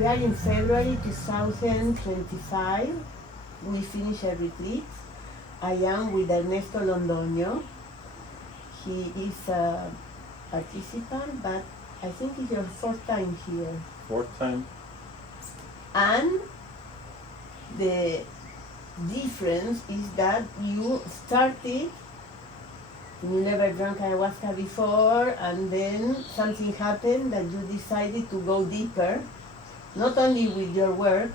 We are in February 2025. We finish a retreat. I am with Ernesto Londoño. He is a participant, but I think it's your fourth time here. Fourth time? And the difference is that you started, you never drank ayahuasca before, and then something happened that you decided to go deeper, not only with your work,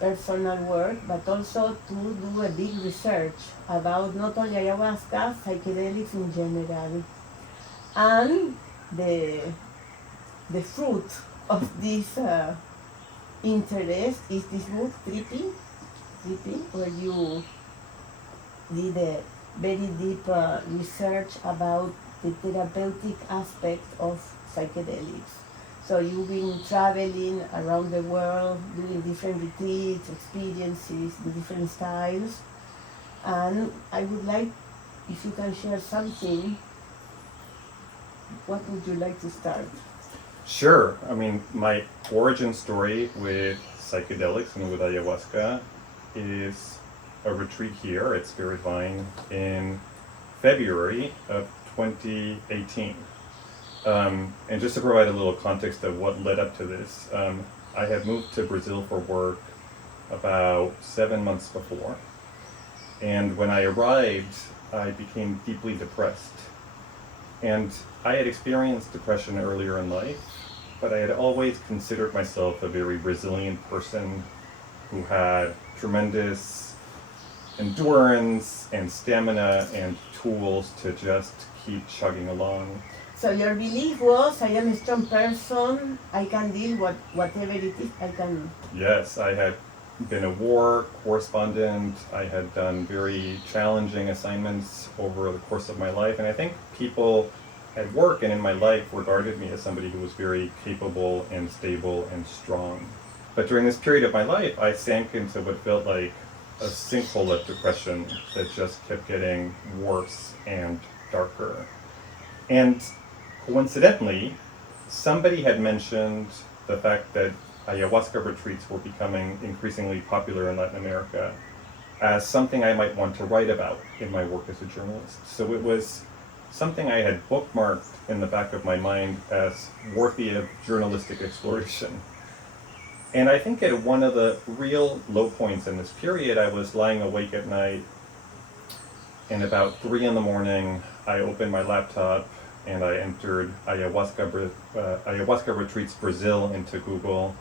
personal work, but also to do a big research about not only ayahuasca, psychedelics in general. And the fruit of this interest is this book, Trippy, where you did a very deep research about the therapeutic aspect of psychedelics. So you've been traveling around the world, doing different retreats, experiences in different styles. And I would like, if you can share something, what would you like to start? Sure. I mean, my origin story with psychedelics and with ayahuasca is a retreat here at Spirit Vine in February of 2018. And just to provide a little context of what led up to this, I had moved to Brazil for work about 7 months before. And when I arrived, I became deeply depressed. And I had experienced depression earlier in life, but I had always considered myself a very resilient person who had tremendous endurance and stamina and tools to just keep chugging along. So your belief was, I am a strong person, I can deal with whatever it is, I can... Yes, I had been a war correspondent. I had done very challenging assignments over the course of my life, and I think people at work and in my life regarded me as somebody who was very capable and stable and strong. But during this period of my life, I sank into what felt like a sinkhole of depression that just kept getting worse and darker. And coincidentally, somebody had mentioned the fact that ayahuasca retreats were becoming increasingly popular in Latin America as something I might want to write about in my work as a journalist. So it was something I had bookmarked in the back of my mind as worthy of journalistic exploration. And I think at one of the real low points in this period, I was lying awake at night, and about 3 a.m, I opened my laptop and I entered Ayahuasca Retreats Brazil into Google.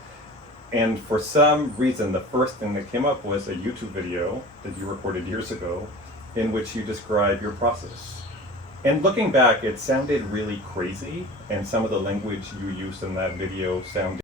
And for some reason, the first thing that came up was a YouTube video that you recorded years ago in which you describe your process. And looking back, it sounded really crazy, and some of the language you used in that video sounded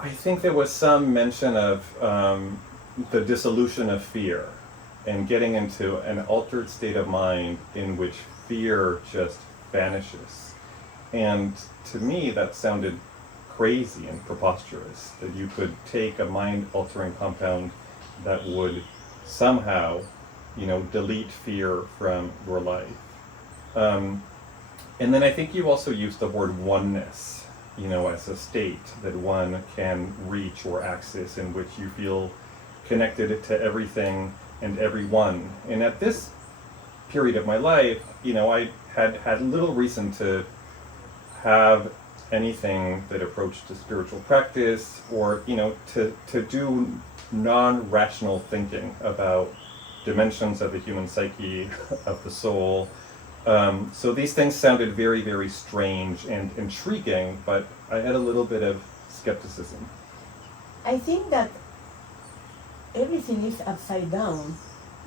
I think there was some mention of the dissolution of fear and getting into an altered state of mind in which fear just vanishes. And to me, that sounded crazy and preposterous, that you could take a mind-altering compound that would somehow, delete fear from your life. And then I think you also used the word oneness, as a state that one can reach or access in which you feel connected to everything and everyone. And at this period of my life, I had little reason to have anything that approached a spiritual practice or, to do non-rational thinking about dimensions of the human psyche, of the soul. So these things sounded very, very strange and intriguing, but I had a little bit of skepticism. I think that everything is upside down.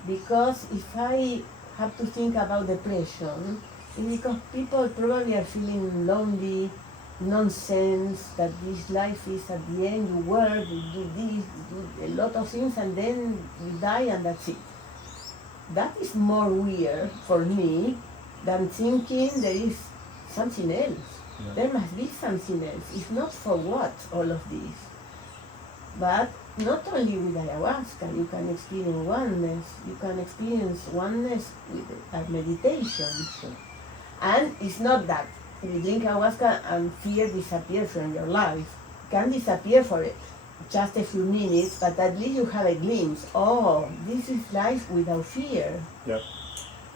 Because if I have to think about depression, it's because people probably are feeling lonely, nonsense, that this life is at the end, you work, you do this, you do a lot of things, and then you die and that's it. That is more weird for me than thinking there is something else. Yeah. There must be something else. It's not for what, all of this. But not only with ayahuasca, you can experience oneness. You can experience oneness with meditation. And it's not that you drink ayahuasca and fear disappears from your life. It can disappear for just a few minutes, but at least you have a glimpse. Oh, this is life without fear. Yep.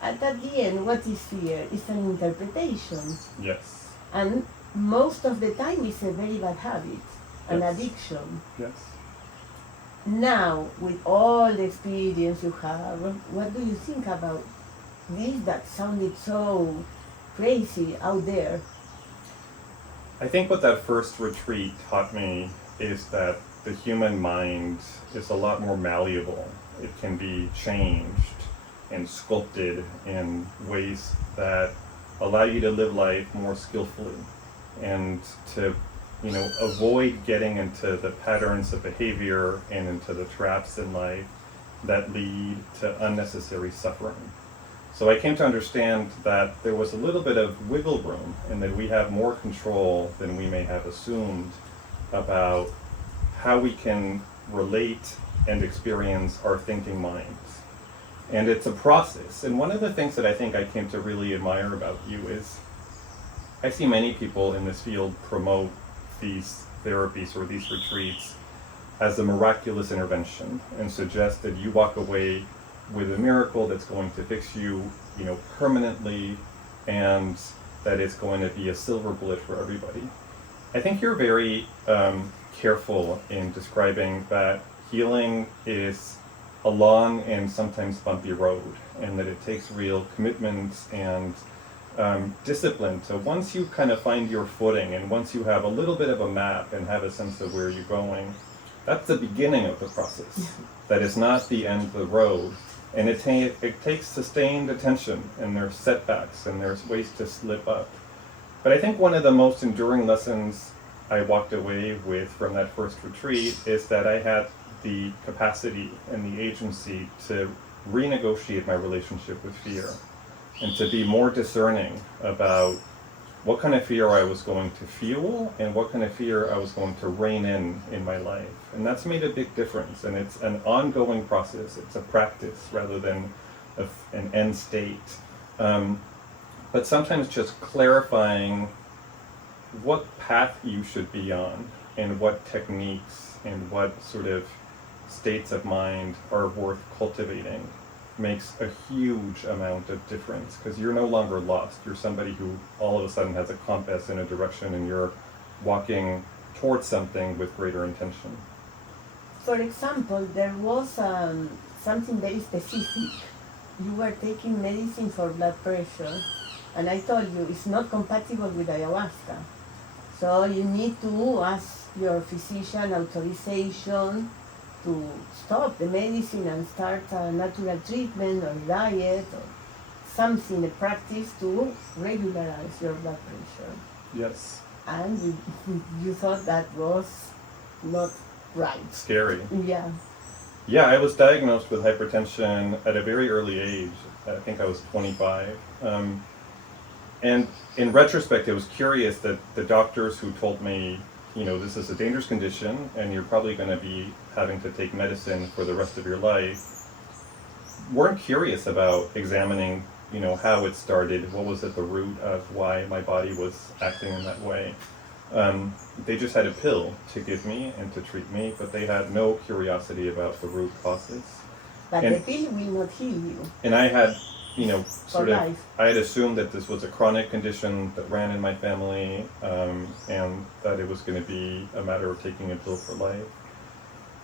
And at the end, what is fear? It's an interpretation. Yes. And most of the time, it's a very bad habit, an Yes. addiction. Yes. Now, with all the experience you have, what do you think about this that sounded so crazy out there? I think what that first retreat taught me is that the human mind is a lot more malleable. It can be changed and sculpted in ways that allow you to live life more skillfully and to, avoid getting into the patterns of behavior and into the traps in life that lead to unnecessary suffering. So I came to understand that there was a little bit of wiggle room and that we have more control than we may have assumed about how we can relate and experience our thinking minds. And it's a process. And one of the things that I think I came to really admire about you is I see many people in this field promote these therapies or these retreats as a miraculous intervention and suggest that you walk away with a miracle that's going to fix you, permanently, and that it's going to be a silver bullet for everybody. I think you're very careful in describing that healing is a long and sometimes bumpy road, and that it takes real commitment and discipline. So once you kind of find your footing, and once you have a little bit of a map and have a sense of where you're going, that's the beginning of the process. That is not the end of the road. And it takes sustained attention, and there's setbacks, and there's ways to slip up. But I think one of the most enduring lessons I walked away with from that first retreat is that I had the capacity and the agency to renegotiate my relationship with fear, and to be more discerning about what kind of fear I was going to fuel and what kind of fear I was going to rein in my life. And that's made a big difference, and it's an ongoing process. It's a practice rather than an end state. But sometimes just clarifying what path you should be on and what techniques and what sort of states of mind are worth cultivating makes a huge amount of difference, because you're no longer lost. You're somebody who all of a sudden has a compass in a direction, and you're walking towards something with greater intention. For example, there was something very specific. You were taking medicine for blood pressure, and I told you it's not compatible with ayahuasca. So you need to ask your physician authorization to stop the medicine and start a natural treatment or diet or something, a practice to regularize your blood pressure. Yes. And you thought that was not right. Scary. Yeah. Yeah, I was diagnosed with hypertension at a very early age. I think I was 25. And in retrospect, it was curious that the doctors who told me, this is a dangerous condition and you're probably going to be having to take medicine for the rest of your life, weren't curious about examining, how it started, what was at the root of why my body was acting in that way. They just had a pill to give me and to treat me, but they had no curiosity about the root causes. But the pill will not heal you. And I had, I had assumed that this was a chronic condition that ran in my family, and that it was going to be a matter of taking a pill for life.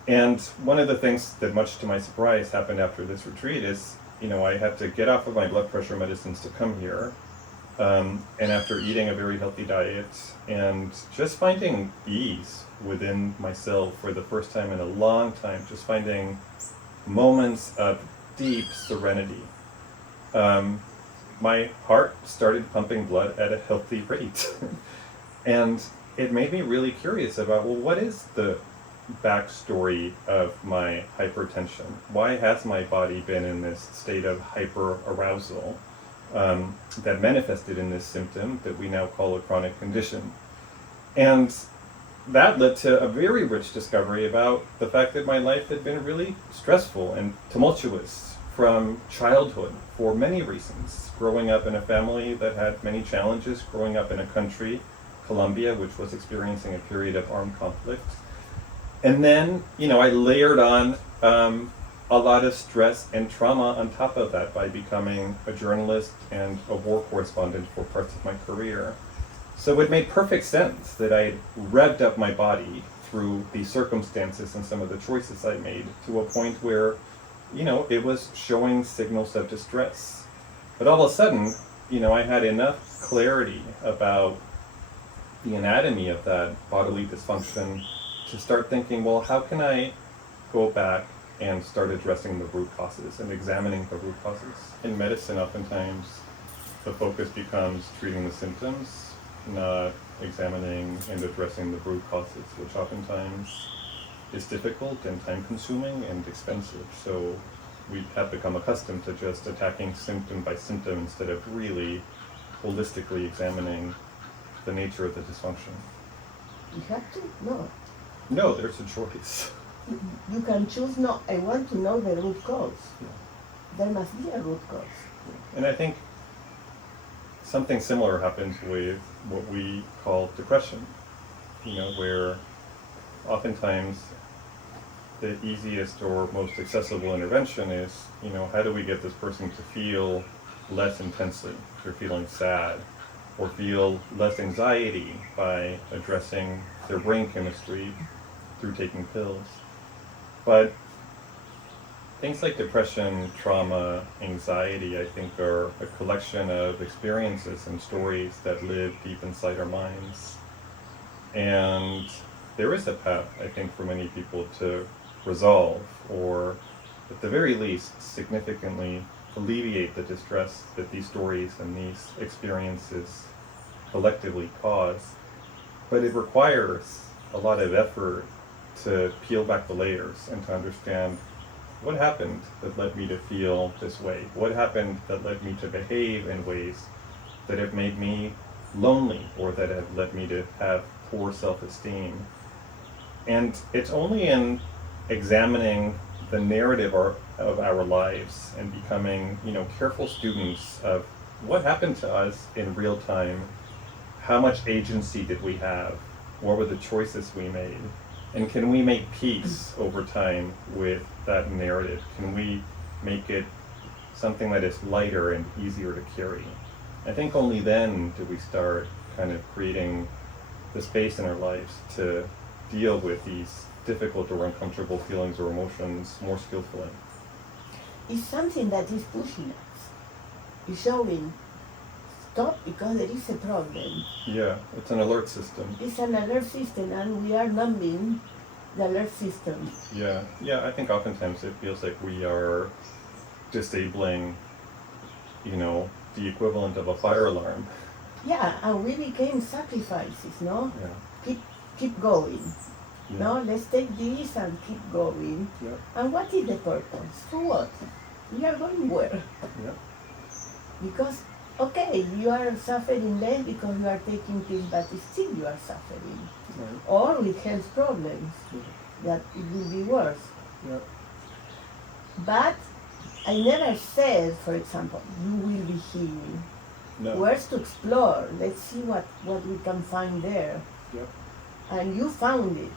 And one of the things that, much to my surprise, happened after this retreat is, I had to get off of my blood pressure medicines to come here. And after eating a very healthy diet and just finding ease within myself for the first time in a long time, just finding moments of deep serenity, my heart started pumping blood at a healthy rate. And it made me really curious about, well, what is the backstory of my hypertension? Why has my body been in this state of hyperarousal that manifested in this symptom that we now call a chronic condition? And that led to a very rich discovery about the fact that my life had been really stressful and tumultuous from childhood for many reasons. Growing up in a family that had many challenges, growing up in a country, Colombia, which was experiencing a period of armed conflict. And then, I layered on a lot of stress and trauma on top of that by becoming a journalist and a war correspondent for parts of my career. So it made perfect sense that I had revved up my body through these circumstances and some of the choices I made to a point where, it was showing signals of distress. But all of a sudden, I had enough clarity about the anatomy of that bodily dysfunction to start thinking, well, how can I go back and start addressing the root causes and examining the root causes? In medicine, oftentimes, the focus becomes treating the symptoms, not examining and addressing the root causes, which oftentimes is difficult and time-consuming and expensive. So we have become accustomed to just attacking symptom by symptom instead of really holistically examining the nature of the dysfunction. You have to? No. No, there's a choice. You can choose, no, I want to know the root cause. Yeah. There must be a root cause. And I think something similar happens with what we call depression, where oftentimes the easiest or most accessible intervention is, how do we get this person to feel less intensely? If they're feeling sad, or feel less anxiety by addressing their brain chemistry through taking pills. But things like depression, trauma, anxiety, I think are a collection of experiences and stories that live deep inside our minds. And there is a path, I think, for many people to resolve, or at the very least, significantly alleviate the distress that these stories and these experiences collectively cause. But it requires a lot of effort to peel back the layers and to understand what happened that led me to feel this way? What happened that led me to behave in ways that have made me lonely or that have led me to have poor self-esteem? And it's only in examining the narrative of our lives and becoming, careful students of what happened to us in real time, how much agency did we have, what were the choices we made, and can we make peace over time with that narrative? Can we make it something that is lighter and easier to carry? I think only then do we start kind of creating the space in our lives to deal with these difficult or uncomfortable feelings or emotions more skillfully. It's something that is pushing us. It's showing, stop because there is a problem. Yeah, it's an alert system. It's an alert system and we are numbing the alert system. Yeah, I think oftentimes it feels like we are disabling, the equivalent of a fire alarm. Yeah, and we became sacrifices, no? Yeah. Keep going. Yeah. No, let's take this and keep going. Yeah. And what is the purpose? For what? We are going where? Yeah. Because, okay, you are suffering less because you are taking pills, but still you are suffering. Right. Or with health problems, that it will be worse. Yeah. But I never said, for example, you will be healing. No. Where's to explore? Let's see what we can find there. Yeah. And you found it.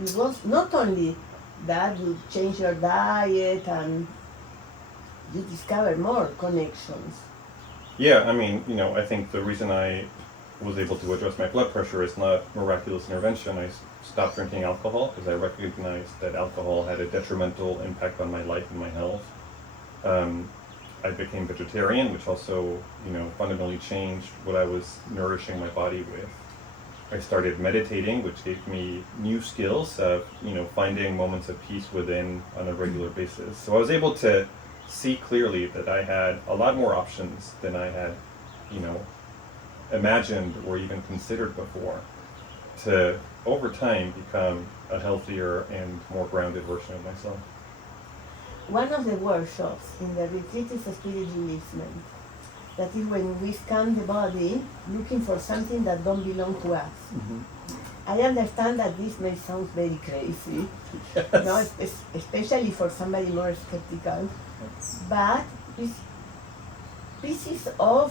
It was not only that you change your diet and you discover more connections. Yeah, I think the reason I was able to address my blood pressure is not miraculous intervention. I stopped drinking alcohol because I recognized that alcohol had a detrimental impact on my life and my health. I became vegetarian, which also, fundamentally changed what I was nourishing my body with. I started meditating, which gave me new skills of, finding moments of peace within on a regular basis. So I was able to see clearly that I had a lot more options than I had, imagined or even considered before, to, over time, become a healthier and more grounded version of myself. One of the workshops in the retreat is spirit releasement. That is when we scan the body looking for something that don't belong to us. Mm-hmm. I understand that this may sound very crazy, Yes. Especially for somebody more skeptical, but it's pieces of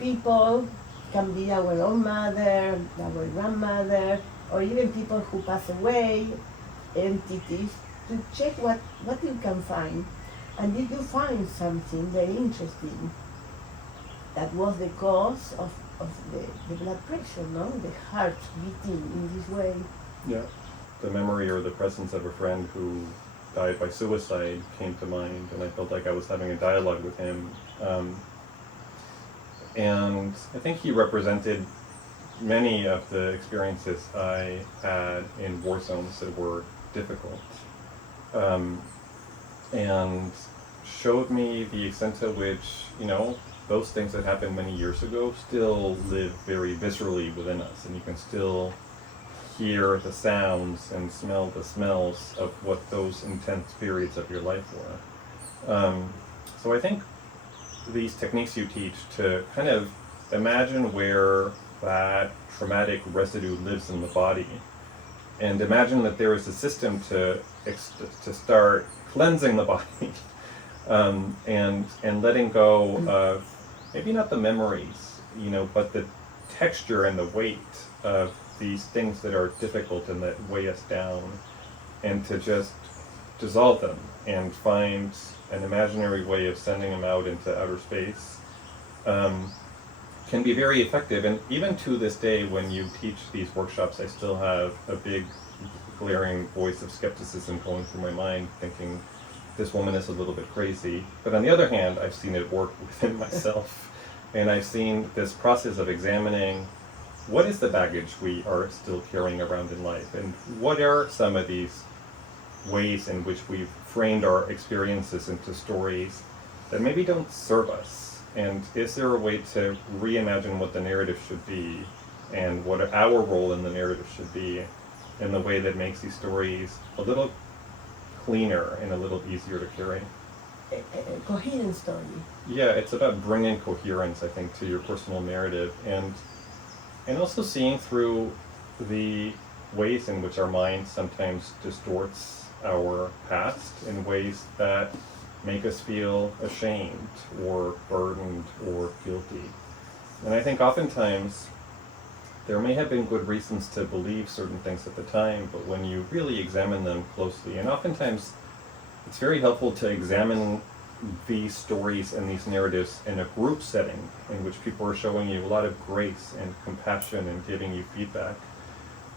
people, can be our own mother, our grandmother, or even people who pass away, entities, to check what you can find. And if you find something very interesting, that was the cause of the blood pressure, no? The heart beating in this way. Yeah. The memory or the presence of a friend who died by suicide came to mind, and I felt like I was having a dialogue with him. And I think he represented many of the experiences I had in war zones that were difficult, and showed me the extent to which, those things that happened many years ago still live very viscerally within us, and you can still hear the sounds and smell the smells of what those intense periods of your life were. So I think these techniques you teach to kind of imagine where that traumatic residue lives in the body, and imagine that there is a system to start cleansing the body, and letting go of maybe not the memories, but the texture and the weight of these things that are difficult and that weigh us down, and to just dissolve them and find an imaginary way of sending them out into outer space, can be very effective. And even to this day, when you teach these workshops, I still have a big glaring voice of skepticism going through my mind, thinking this woman is a little bit crazy. But on the other hand, I've seen it work within myself, and I've seen this process of examining what is the baggage we are still carrying around in life, and what are some of these ways in which we've framed our experiences into stories that maybe don't serve us, and is there a way to reimagine what the narrative should be and what our role in the narrative should be in the way that makes these stories a little cleaner and a little easier to carry. A coherent story. Yeah, it's about bringing coherence, I think, to your personal narrative, and also seeing through the ways in which our mind sometimes distorts our past in ways that make us feel ashamed or burdened or guilty. And I think oftentimes there may have been good reasons to believe certain things at the time, but when you really examine them closely, and oftentimes it's very helpful to examine these stories and these narratives in a group setting in which people are showing you a lot of grace and compassion and giving you feedback,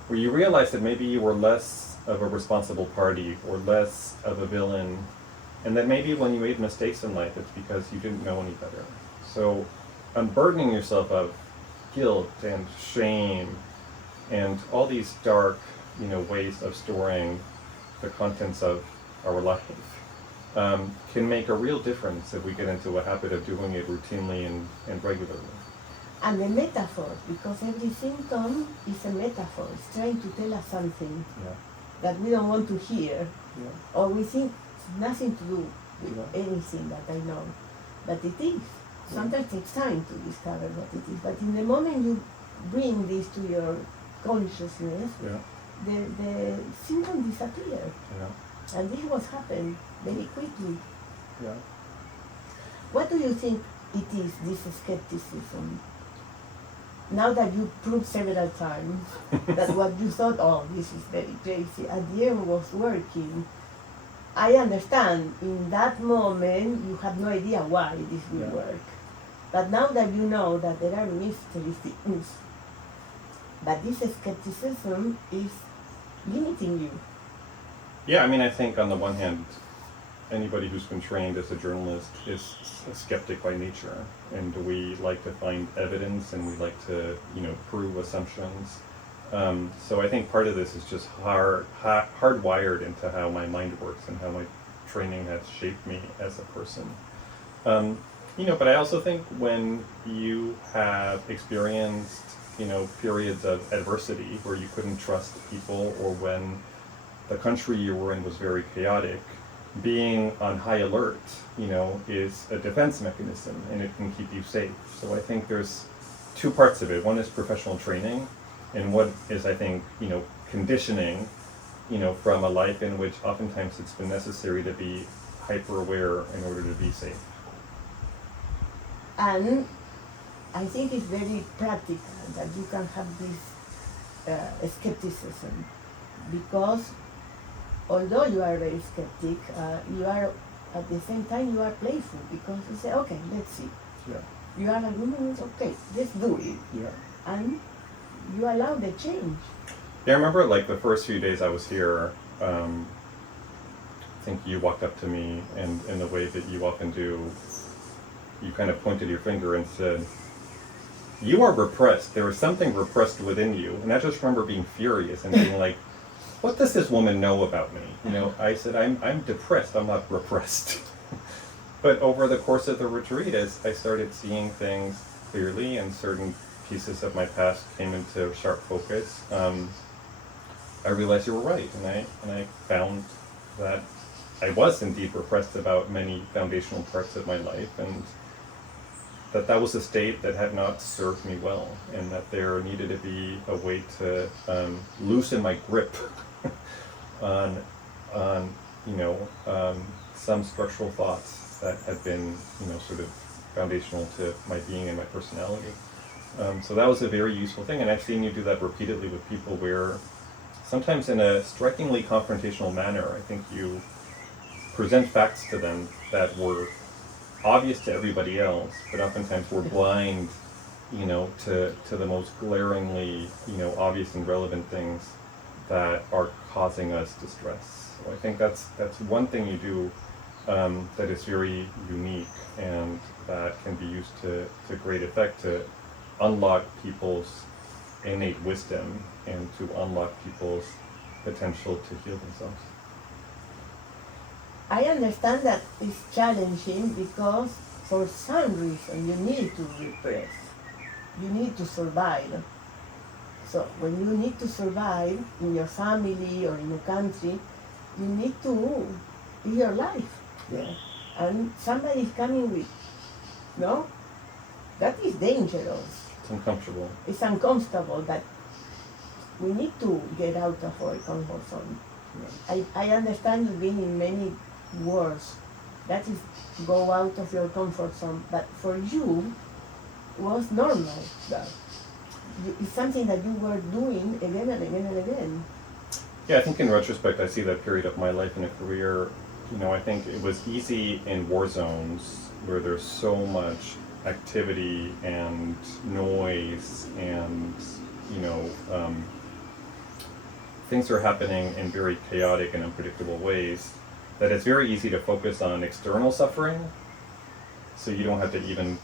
where you realize that maybe you were less of a responsible party or less of a villain, and that maybe when you made mistakes in life, it's because you didn't know any better. So unburdening yourself of guilt and shame and all these dark, ways of storing the contents of our life can make a real difference if we get into a habit of doing it routinely and regularly. And the metaphor, because every symptom is a metaphor. It's trying to tell us something that we don't want to hear, or we think it's nothing to do with anything that I know. But it is. Sometimes it takes time to discover what it is. But in the moment you bring this to your consciousness, the symptom disappears. And this was happened very quickly. What do you think it is, this skepticism? Now that you proved several times that what you thought, oh, this is very crazy, at the end was working. I understand, in that moment you had no idea why this will work. But now that you know that there are mystery things, but this skepticism is limiting you. Yeah, I mean, I think on the one hand, anybody who's been trained as a journalist is a skeptic by nature, and we like to find evidence and we like to, prove assumptions. So I think part of this is just hardwired into how my mind works and how my training has shaped me as a person. But I also think when you have experienced, periods of adversity where you couldn't trust people, or when the country you were in was very chaotic, being on high alert, is a defense mechanism, and it can keep you safe. So I think there's two parts of it. One is professional training, and one is, I think, conditioning, from a life in which oftentimes it's been necessary to be hyper aware in order to be safe. And I think it's very practical that you can have this skepticism, because although you are very skeptic, you are at the same time you are playful, because you say, okay, let's see. Yeah. You are like, okay, let's do it. Yeah. And you allow the change. Yeah, I remember like the first few days I was here, I think you walked up to me, and in the way that you often do, you kind of pointed your finger and said, "You are repressed. There is something repressed within you." And I just remember being furious and being like, "What does this woman know about me?" I said, I'm depressed, I'm not repressed. But over the course of the retreat, as I started seeing things clearly and certain pieces of my past came into sharp focus, I realized you were right, and I found that I was indeed repressed about many foundational parts of my life, and that was a state that had not served me well, and that there needed to be a way to loosen my grip on some structural thoughts that had been sort of foundational to my being and my personality. So that was a very useful thing, and I've seen you do that repeatedly with people, where sometimes in a strikingly confrontational manner, I think you present facts to them that were obvious to everybody else, but oftentimes we're blind, to the most glaringly, obvious and relevant things that are causing us distress. So I think that's one thing you do that is very unique, and that can be used to great effect to unlock people's innate wisdom and to unlock people's potential to heal themselves. I understand that it's challenging because for some reason you need to repress. You need to survive. So when you need to survive in your family or in a country, you need to be your life. Yeah. And somebody is coming with, that is dangerous. It's uncomfortable. It's uncomfortable, but we need to get out of our comfort zone. Yeah. I understand you've been in many wars. That is, go out of your comfort zone. But for you, it was normal. It's something that you were doing again and again and again. Yeah, I think in retrospect, I see that period of my life and a career. I think it was easy in war zones where there's so much activity and noise and, things are happening in very chaotic and unpredictable ways, that it's very easy to focus on external suffering, so you don't have to even,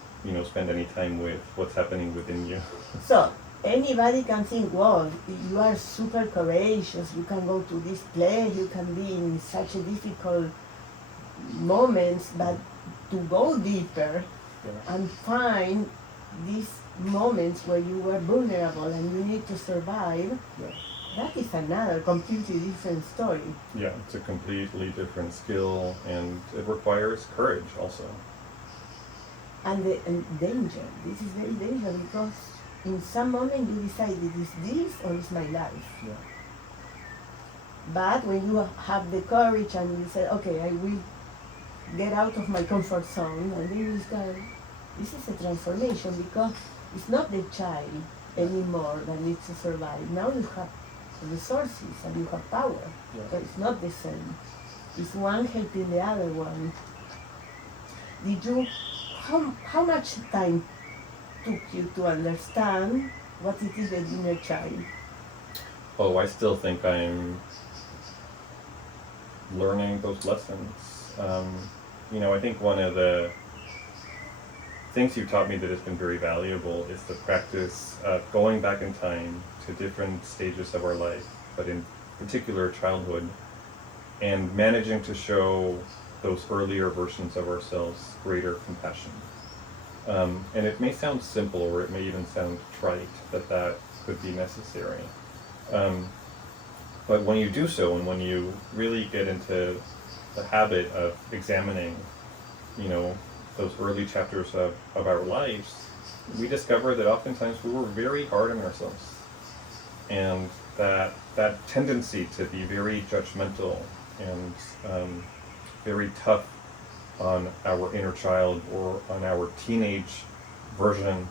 spend any time with what's happening within you. So, anybody can think, well, you are super courageous, you can go to this place, you can be in such a difficult moments, but to go deeper and find these moments where you were vulnerable and you need to survive, that is another completely different story. Yeah, it's a completely different skill, and it requires courage also. And danger. This is very dangerous, because in some moment you decide, is this or is my life? Yeah. But when you have the courage and you say, okay, I will get out of my comfort zone, and then you go, this is a transformation, because it's not the child anymore that needs to survive. Now you have resources and you have power. Yeah. So it's not the same. It's one helping the other one. How much time took you to understand what it is, the inner child? Oh, I still think I'm learning those lessons. I think one of the things you taught me that has been very valuable is the practice of going back in time to different stages of our life, but in particular childhood, and managing to show those earlier versions of ourselves greater compassion. And it may sound simple, or it may even sound trite, that could be necessary. But when you do so, and when you really get into the habit of examining, those early chapters of our lives, we discover that oftentimes we were very hard on ourselves. And that tendency to be very judgmental and very tough on our inner child or on our teenage version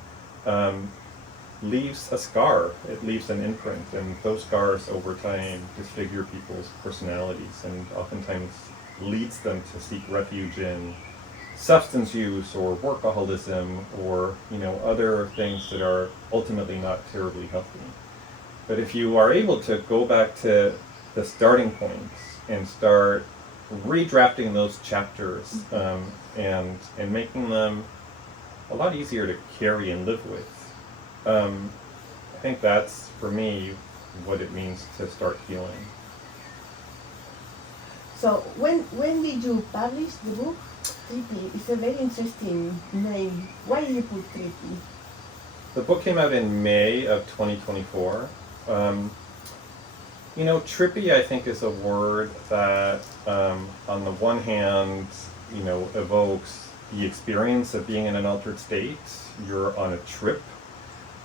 leaves a scar. It leaves an imprint, and those scars over time disfigure people's personalities and oftentimes leads them to seek refuge in substance use or workaholism or other things that are ultimately not terribly healthy. But if you are able to go back to the starting points and start redrafting those chapters and making them a lot easier to carry and live with, I think that's, for me, what it means to start healing. So when did you publish the book? Trippy. It's a very interesting name. Why did you put Trippy? The book came out in May of 2024. Trippy, I think, is a word that, on the one hand, evokes the experience of being in an altered state. You're on a trip.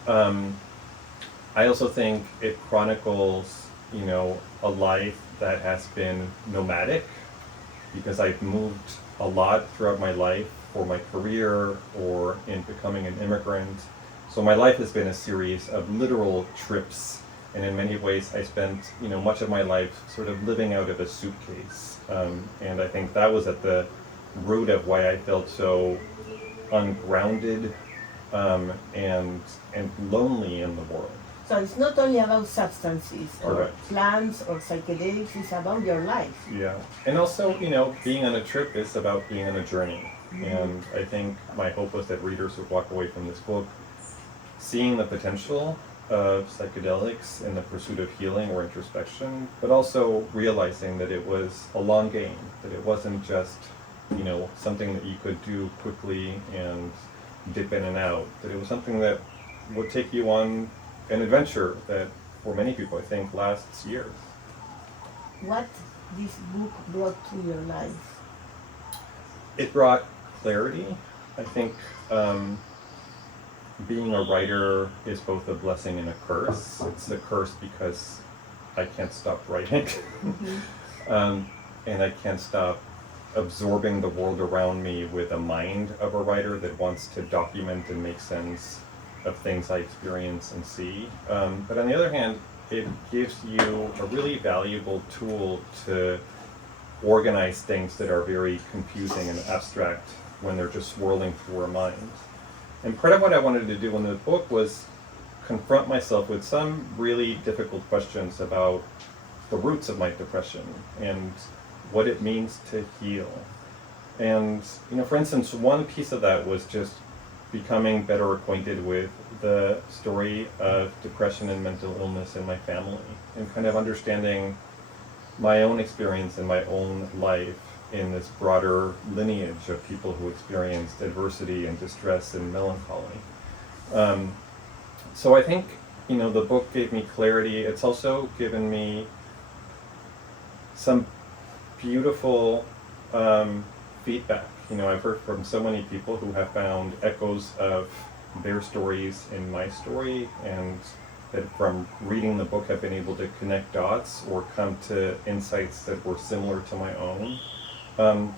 I also think it chronicles, a life that has been nomadic, because I've moved a lot throughout my life for my career or in becoming an immigrant. So my life has been a series of literal trips, and in many ways I spent, much of my life sort of living out of a suitcase. And I think that was at the root of why I felt so ungrounded and lonely in the world. So it's not only about substances or Correct. plants or psychedelics, it's about your life. Yeah, and also, being on a trip is about being on a journey. Mm-hmm. And I think my hope was that readers would walk away from this book seeing the potential of psychedelics in the pursuit of healing or introspection, but also realizing that it was a long game, that it wasn't just, something that you could do quickly and dip in and out, that it was something that would take you on an adventure that, for many people, I think, lasts years. What this book brought to your life? It brought clarity. I think being a writer is both a blessing and a curse. It's a curse because I can't stop writing. Mm-hmm. And I can't stop absorbing the world around me with a mind of a writer that wants to document and make sense of things I experience and see. But on the other hand, it gives you a really valuable tool to organize things that are very confusing and abstract when they're just swirling through our mind. And part of what I wanted to do in the book was confront myself with some really difficult questions about the roots of my depression and what it means to heal. And, for instance, one piece of that was just becoming better acquainted with the story of depression and mental illness in my family, and kind of understanding my own experience and my own life in this broader lineage of people who experienced adversity and distress and melancholy. So I think, the book gave me clarity. It's also given me some beautiful feedback. I've heard from so many people who have found echoes of their stories in my story, and that from reading the book have been able to connect dots or come to insights that were similar to my own.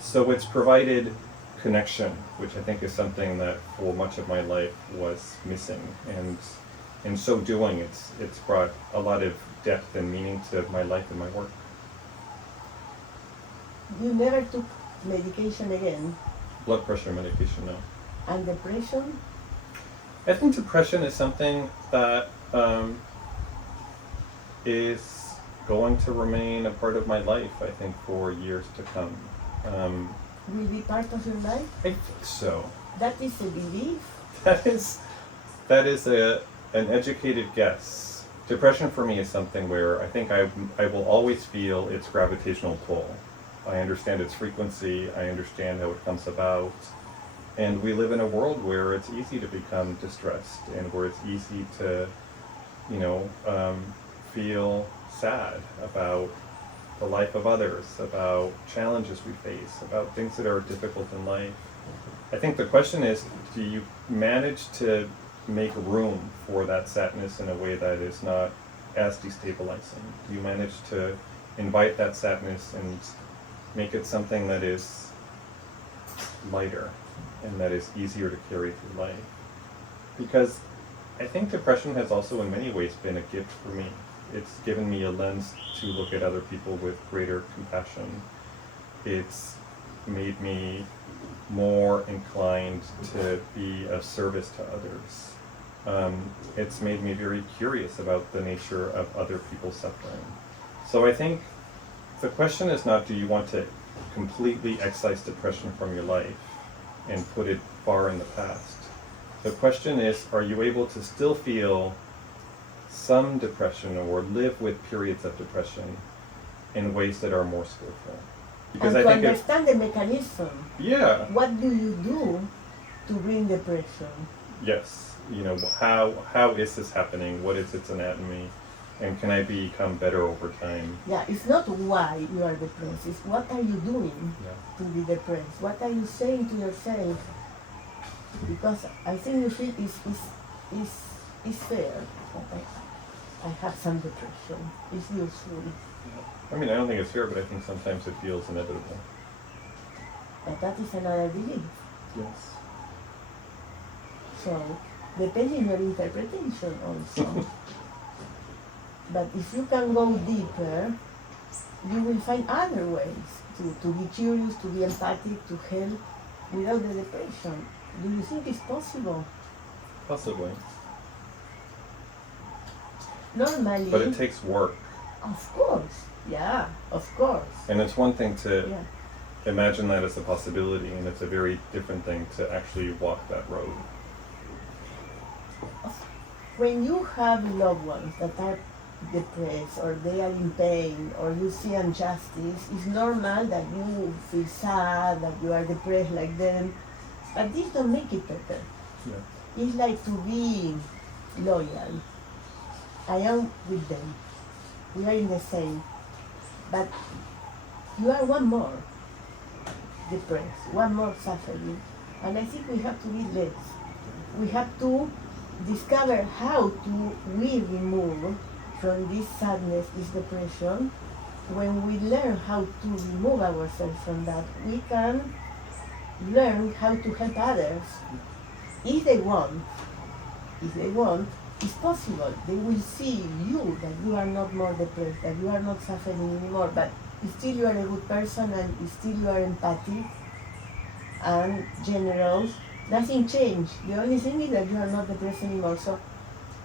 So it's provided connection, which I think is something that for much of my life was missing. And in so doing, it's brought a lot of depth and meaning to my life and my work. You never took medication again? Blood pressure medication, no. And depression? I think depression is something that is going to remain a part of my life, I think, for years to come. Will be part of your life? I think so. That is a belief. That is an educated guess. Depression for me is something where I think I will always feel its gravitational pull. I understand its frequency, I understand how it comes about, and we live in a world where it's easy to become distressed and where it's easy to, feel sad about the life of others, about challenges we face, about things that are difficult in life. I think the question is, do you manage to make room for that sadness in a way that is not as destabilizing? Do you manage to invite that sadness and make it something that is lighter and that is easier to carry through life? Because I think depression has also in many ways been a gift for me. It's given me a lens to look at other people with greater compassion. It's made me more inclined to be of service to others. It's made me very curious about the nature of other people's suffering. So I think the question is not, do you want to completely excise depression from your life and put it far in the past? The question is, are you able to still feel some depression or live with periods of depression in ways that are more skillful? Because and to understand the mechanism. Yeah. What do you do to bring depression? Yes. How is this happening? What is its anatomy? And can I become better over time? Yeah, it's not why you are depressed, it's what are you doing to be depressed? What are you saying to yourself? Because I think you feel is fair. I have some depression. It's useful. I mean, I don't think it's fair, but I think sometimes it feels inevitable. But that is another belief. Yes. So, depending on your interpretation also. But if you can go deeper, you will find other ways to be curious, to be empathic, to help without the depression. Do you think it's possible? Possibly. Normally. But it takes work. Of course. Yeah, of course. And it's one thing to imagine that as a possibility, and it's a very different thing to actually walk that road. When you have loved ones that are depressed or they are in pain or you see injustice, it's normal that you feel sad, that you are depressed like them, but this don't make it better. Yeah. It's like to be loyal. I am with them. We are in the same. But you are one more depressed, one more suffering. And I think we have to be less. We have to discover how to we remove from this sadness, this depression. When we learn how to remove ourselves from that, we can learn how to help others. If they want, it's possible. They will see you, that you are not more depressed, that you are not suffering anymore, but still you are a good person and still you are empathic and generous. Nothing changed. The only thing is that you are not depressed anymore. So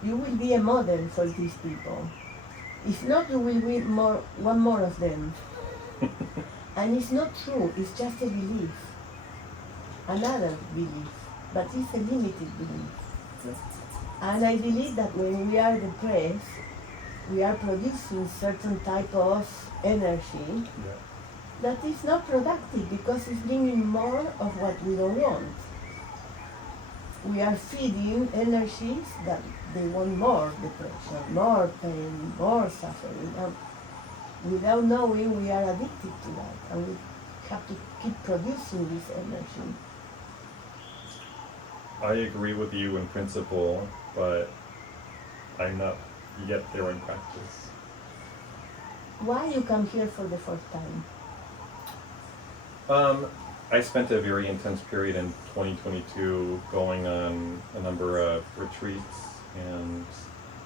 you will be a model for these people. If not, you will be one more of them. And it's not true, it's just a belief. Another belief, but it's a limited belief. And I believe that when we are depressed, we are producing certain type of energy that is not productive because it's bringing more of what we don't want. We are feeding energies that they want more depression, more pain, more suffering. And without knowing, we are addicted to that, and we have to keep producing this energy. I agree with you in principle, but I'm not yet there in practice. Why you come here for the first time? I spent a very intense period in 2022 going on a number of retreats and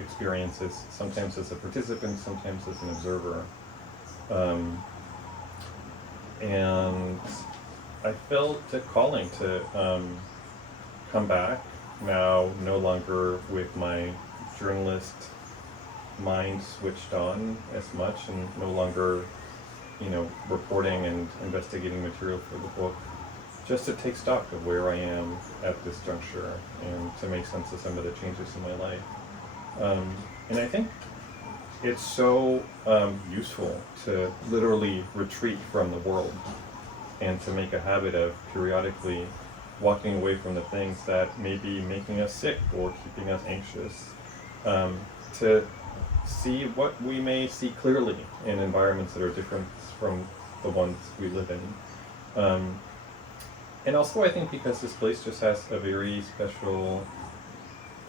experiences, sometimes as a participant, sometimes as an observer. And I felt a calling to come back, now no longer with my journalist mind switched on as much and no longer reporting and investigating material for the book, just to take stock of where I am at this juncture and to make sense of some of the changes in my life. And I think it's so useful to literally retreat from the world and to make a habit of periodically walking away from the things that may be making us sick or keeping us anxious, to see what we may see clearly in environments that are different from the ones we live in. And also I think because this place just has a very special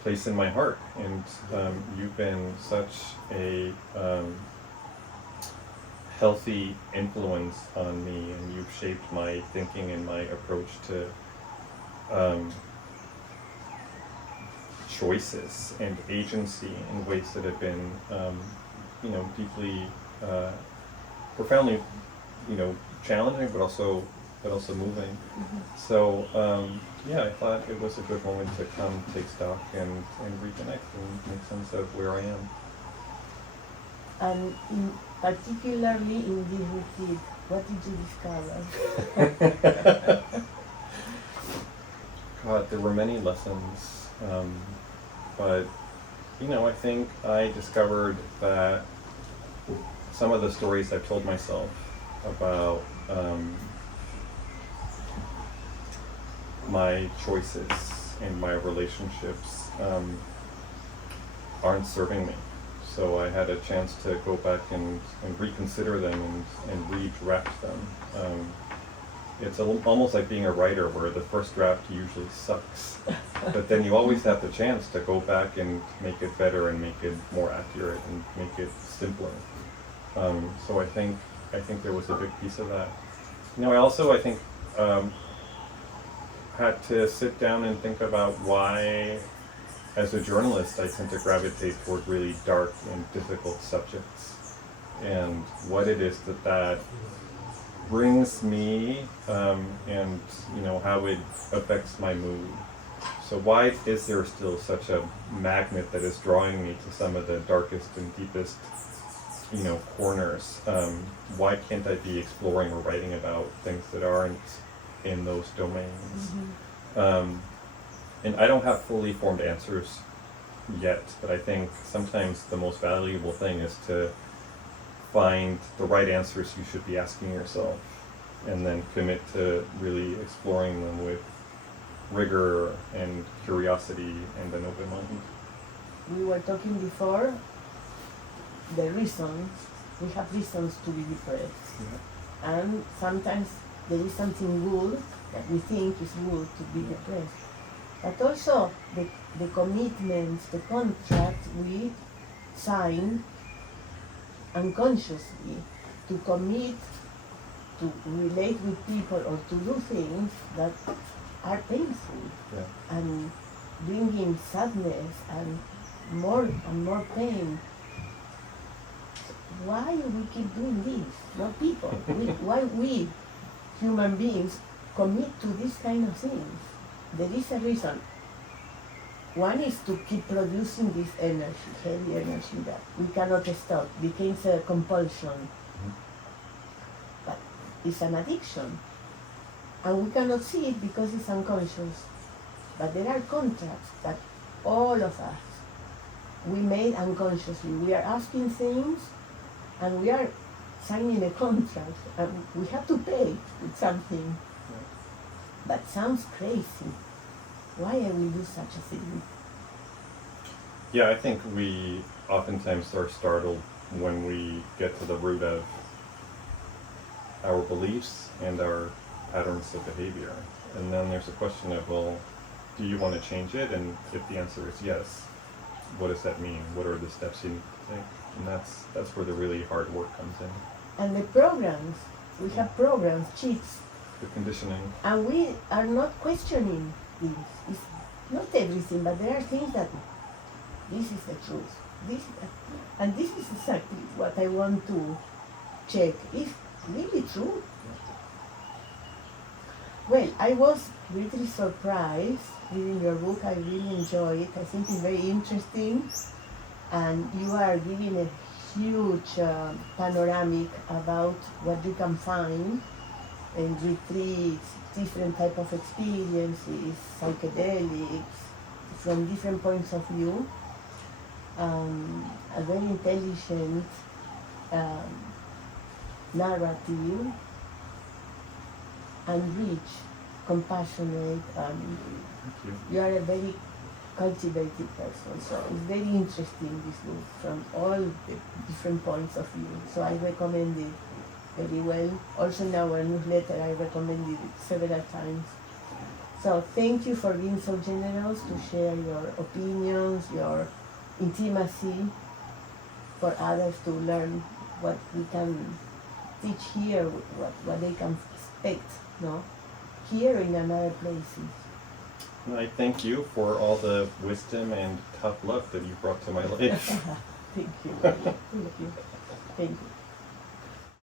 place in my heart, and you've been such a healthy influence on me, and you've shaped my thinking and my approach to choices and agency in ways that have been, deeply, profoundly, challenging, but also moving. Mm-hmm. So, I thought it was a good moment to come take stock and reconnect and make sense of where I am. And particularly in this retreat, what did you discover? God, there were many lessons, but I think I discovered that some of the stories I've told myself about my choices and my relationships aren't serving me. So I had a chance to go back and reconsider them and redraft them. It's almost like being a writer, where the first draft usually sucks, but then you always have the chance to go back and make it better and make it more accurate and make it simpler. So I think there was a big piece of that. I think had to sit down and think about why, as a journalist, I tend to gravitate toward really dark and difficult subjects, and what it is that brings me, and how it affects my mood. So why is there still such a magnet that is drawing me to some of the darkest and deepest, corners? Why can't I be exploring or writing about things that aren't in those domains? Mm-hmm. And I don't have fully formed answers yet, but I think sometimes the most valuable thing is to find the right answers you should be asking yourself, and then commit to really exploring them with rigor and curiosity and an open mind. We were talking before, the reasons, we have reasons to be depressed. Yeah. And sometimes there is something good that we think is good to be depressed. But also the commitments, the contracts we sign unconsciously to commit to relate with people or to do things that are painful, yeah, and bringing sadness and more pain. Why we keep doing this? Not people. Why we, human beings, commit to these kind of things? There is a reason. One is to keep producing this energy, heavy energy that we cannot stop. It becomes a compulsion. Mm-hmm. But it's an addiction. And we cannot see it because it's unconscious. But there are contracts that all of us, we made unconsciously. We are asking things and we are signing a contract, and we have to pay with something. That sounds crazy. Why I will do such a thing? Yeah, I think we oftentimes are startled when we get to the root of our beliefs and our patterns of behavior. And then there's a question of, well, do you want to change it? And if the answer is yes, what does that mean? What are the steps you need to take? And that's where the really hard work comes in. And the programs, we have programs, cheats. The conditioning. And we are not questioning this. It's not everything, but there are things that this is the truth. And this is exactly what I want to check. Is really true? Well, I was really surprised reading your book. I really enjoy it. I think it's very interesting. And you are giving a huge panoramic about what you can find in retreats, different type of experiences, psychedelics, from different points of view. A very intelligent narrative, and rich, compassionate, and Thank you. you are a very cultivated person. So it's very interesting, this book, from all the different points of view. So I recommend it very well. Also in our newsletter I recommended it several times. So thank you for being so generous to share your opinions, your intimacy, for others to learn what we can teach here, what they can expect, no? Here in another places. And I thank you for all the wisdom and tough love that you brought to my life. Thank you. Thank you. Thank you.